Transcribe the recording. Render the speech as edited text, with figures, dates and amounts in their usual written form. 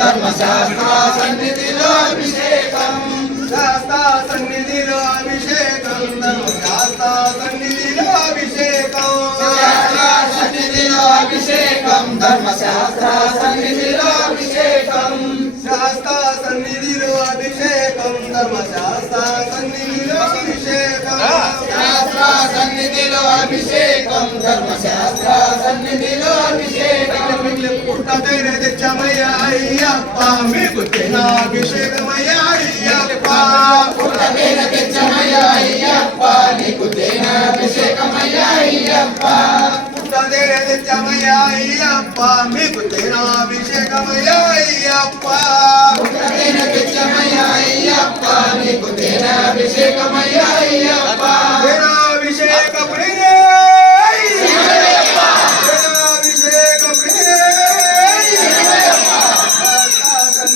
ధర్మశాస్త్ర సన్నిధిలో అభిషేకం శాస్త్ర సన్నిధిలో అభిషేకం ధర్మశాస్త్ర సన్నిధిలో అభిషేకం శాస్త్ర సన్నిధిలో అభిషేకం ధర్మశాస్త్ర సన్నిధిలో అభిషేకం శాస్త్ర సన్నిధిలో అభిషేకం ధర్మశాస్త్ర సన్నిధిలో అభిషేకం శాస్త్ర సన్నిధిలో అభిషేకం ధర్మశాస్త్ర సన్నిధిలో అభిషేకం పుట్టతేనే తెచ్చమయ్య అయ్యప్ప మీకు తేనాభిషేకమయ్య అయ్యప్ప పుట్టతేనే తెచ్చమయ్య అయ్యప్ప నీకు తేనాభిషేకమయ్య అయ్యప్ప పుట్టతేనే తెచ్చమయ్య అయ్యప్ప మీకు తేనాభిషేకమయ్య అయ్యప్ప